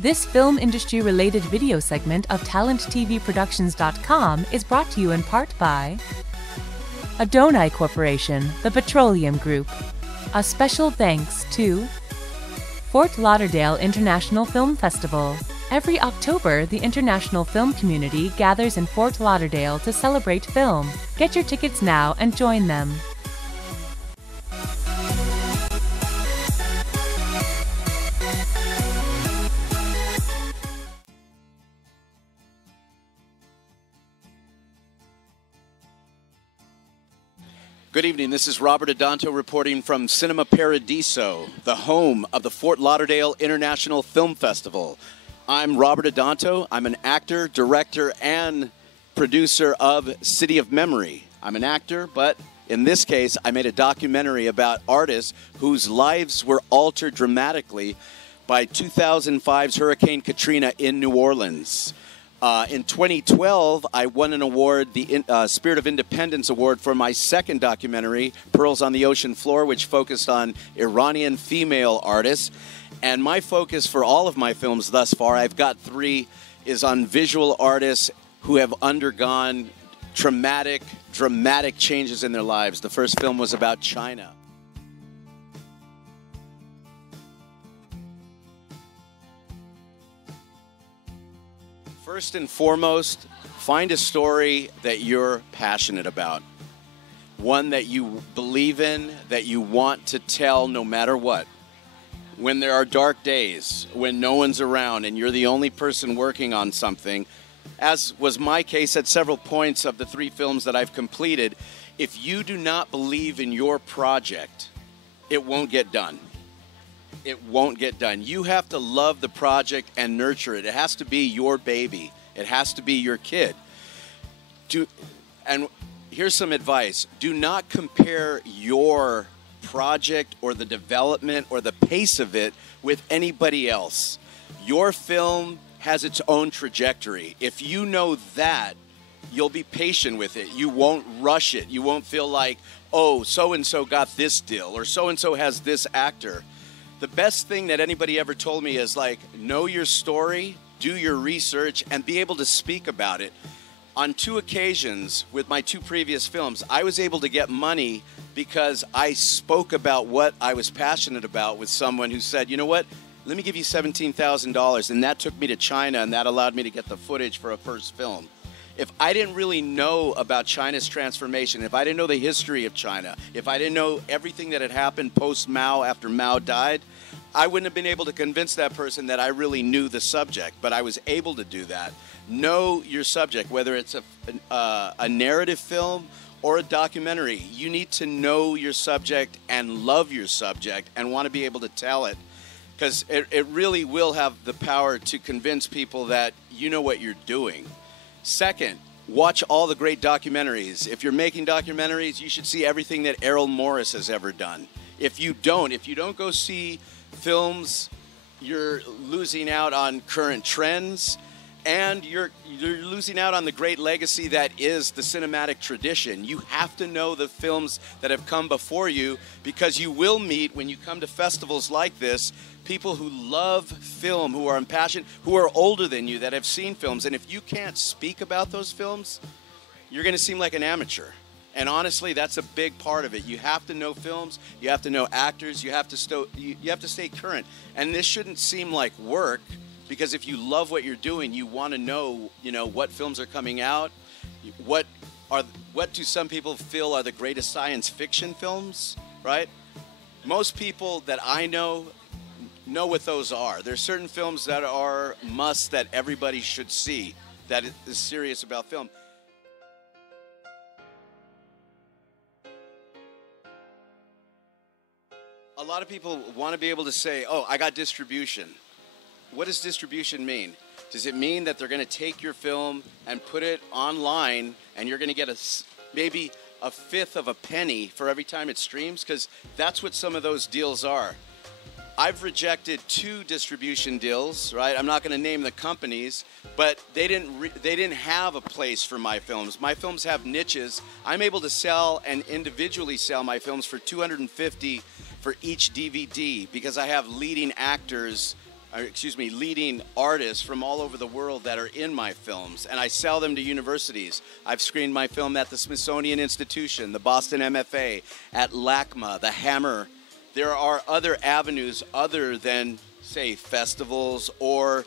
This film industry-related video segment of TalentTVProductions.com is brought to you in part by Adanto Corporation, the Petroleum Group. A special thanks to Fort Lauderdale International Film Festival. Every October, the international film community gathers in Fort Lauderdale to celebrate film. Get your tickets now and join them. Good evening, this is Robert Adanto reporting from Cinema Paradiso, the home of the Fort Lauderdale International Film Festival. I'm Robert Adanto. I'm an actor, director, and producer of City of Memory. I'm an actor, but in this case, I made a documentary about artists whose lives were altered dramatically by 2005's Hurricane Katrina in New Orleans. In 2012, I won an award, the Spirit of Independence Award, for my second documentary, Pearls on the Ocean Floor, which focused on Iranian female artists. And my focus for all of my films thus far, I've got 3, is on visual artists who have undergone dramatic changes in their lives. The first film was about China. First and foremost, find a story that you're passionate about. One that you believe in, that you want to tell no matter what. When there are dark days, when no one's around and you're the only person working on something, as was my case at several points of the 3 films that I've completed, if you do not believe in your project, it won't get done. It won't get done. You have to love the project and nurture it. It has to be your baby. It has to be your kid. And here's some advice. Do not compare your project or the development or the pace of it with anybody else. Your film has its own trajectory. If you know that, you'll be patient with it. You won't rush it. You won't feel like, oh, so-and-so got this deal or so-and-so has this actor. The best thing that anybody ever told me is, like, know your story, do your research, and be able to speak about it. On 2 occasions with my 2 previous films, I was able to get money because I spoke about what I was passionate about with someone who said, you know what, let me give you $17,000, and that took me to China, and that allowed me to get the footage for a first film. If I didn't really know about China's transformation, if I didn't know the history of China, if I didn't know everything that had happened post-Mao after Mao died, I wouldn't have been able to convince that person that I really knew the subject, but I was able to do that. Know your subject, whether it's a narrative film or a documentary. You need to know your subject and love your subject and want to be able to tell it, because it really will have the power to convince people that you know what you're doing. Second, watch all the great documentaries. If you're making documentaries, you should see everything that Errol Morris has ever done. If you don't go see films, you're losing out on current trends, and you're losing out on the great legacy that is the cinematic tradition. You have to know the films that have come before you, because you will meet, when you come to festivals like this, people who love film, who are impassioned, who are older than you, that have seen films. And if you can't speak about those films, you're going to seem like an amateur. And honestly, that's a big part of it. You have to know films, you have to know actors, you have to stay current. And this shouldn't seem like work, because if you love what you're doing, you want to know, what films are coming out, what do some people feel are the greatest science fiction films, right? Most people that I know what those are. There's certain films that are musts that everybody should see that is serious about film. A lot of people want to be able to say, oh, I got distribution. What does distribution mean? Does it mean that they're going to take your film and put it online and you're going to get maybe a fifth of a penny for every time it streams? Because that's what some of those deals are. I've rejected 2 distribution deals, right? I'm not going to name the companies, but they didn't have a place for my films. My films have niches. I'm able to sell and individually sell my films for $250 for each DVD, because I have leading actors leading artists from all over the world that are in my films, and I sell them to universities. I've screened my film at the Smithsonian Institution, the Boston MFA, at LACMA, the Hammer. There are other avenues other than, say, festivals or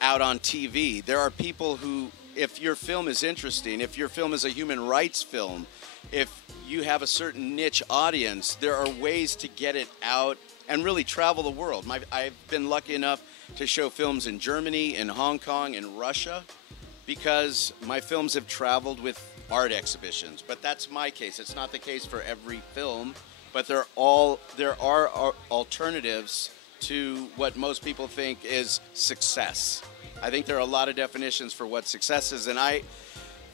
out on TV. There are people who, if your film is interesting, if your film is a human rights film, if you have a certain niche audience, there are ways to get it out and really travel the world. I've been lucky enough to show films in Germany, in Hong Kong, in Russia, because my films have traveled with art exhibitions. But that's my case. It's not the case for every film, but there are alternatives to what most people think is success. I think there are a lot of definitions for what success is, and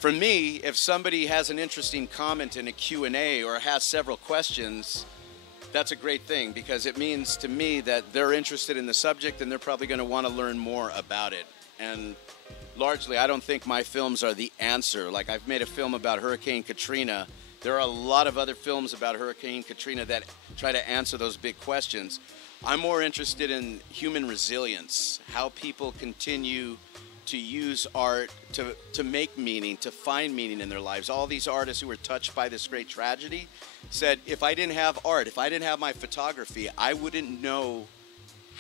for me, if somebody has an interesting comment in a Q&A or has several questions, that's a great thing, because it means to me that they're interested in the subject and they're probably going to want to learn more about it. And largely, I don't think my films are the answer. Like, I've made a film about Hurricane Katrina. There are a lot of other films about Hurricane Katrina that try to answer those big questions. I'm more interested in human resilience, how people continue to use art to make meaning, to find meaning in their lives. All these artists who were touched by this great tragedy said, if I didn't have art, if I didn't have my photography, I wouldn't know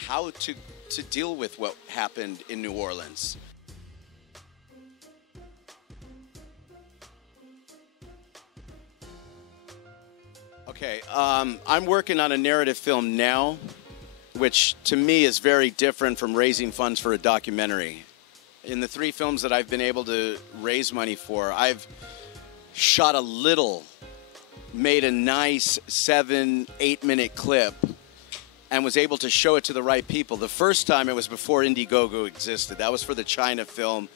how to deal with what happened in New Orleans. Okay, I'm working on a narrative film now, which to me is very different from raising funds for a documentary. In the 3 films that I've been able to raise money for, I've shot a little, made a nice 7-8 minute clip, and was able to show it to the right people. The first time, it was before Indiegogo existed. That was for the China film,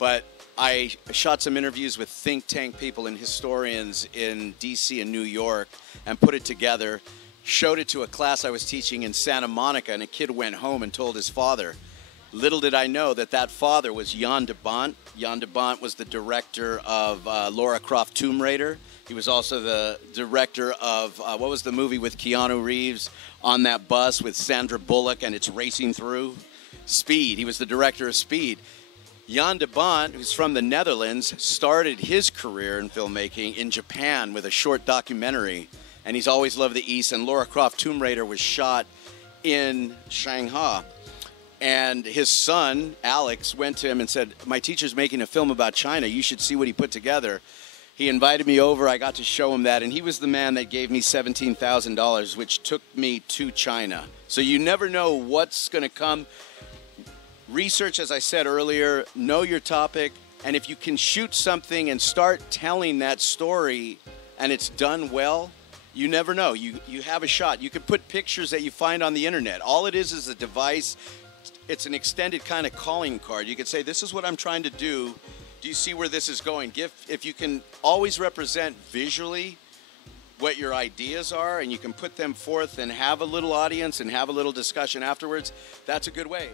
but I shot some interviews with think tank people and historians in DC and New York and put it together, showed it to a class I was teaching in Santa Monica, and a kid went home and told his father. Little did I know that that father was Jan de Bont. Jan de Bont was the director of Lara Croft Tomb Raider. He was also the director of, what was the movie with Keanu Reeves on that bus with Sandra Bullock and it's racing through? Speed. He was the director of Speed. Jan de Bont, who's from the Netherlands, started his career in filmmaking in Japan with a short documentary, and he's always loved the East, and Lara Croft Tomb Raider was shot in Shanghai. And his son, Alex, went to him and said, my teacher's making a film about China. You should see what he put together. He invited me over. I got to show him that. And he was the man that gave me $17,000, which took me to China. So you never know what's going to come. Research, as I said earlier, know your topic. And if you can shoot something and start telling that story and it's done well, you never know. You have a shot. You could put pictures that you find on the internet. All it is a device. It's an extended kind of calling card. You could say, this is what I'm trying to do. Do you see where this is going? If you can always represent visually what your ideas are, and you can put them forth and have a little audience and have a little discussion afterwards, that's a good way.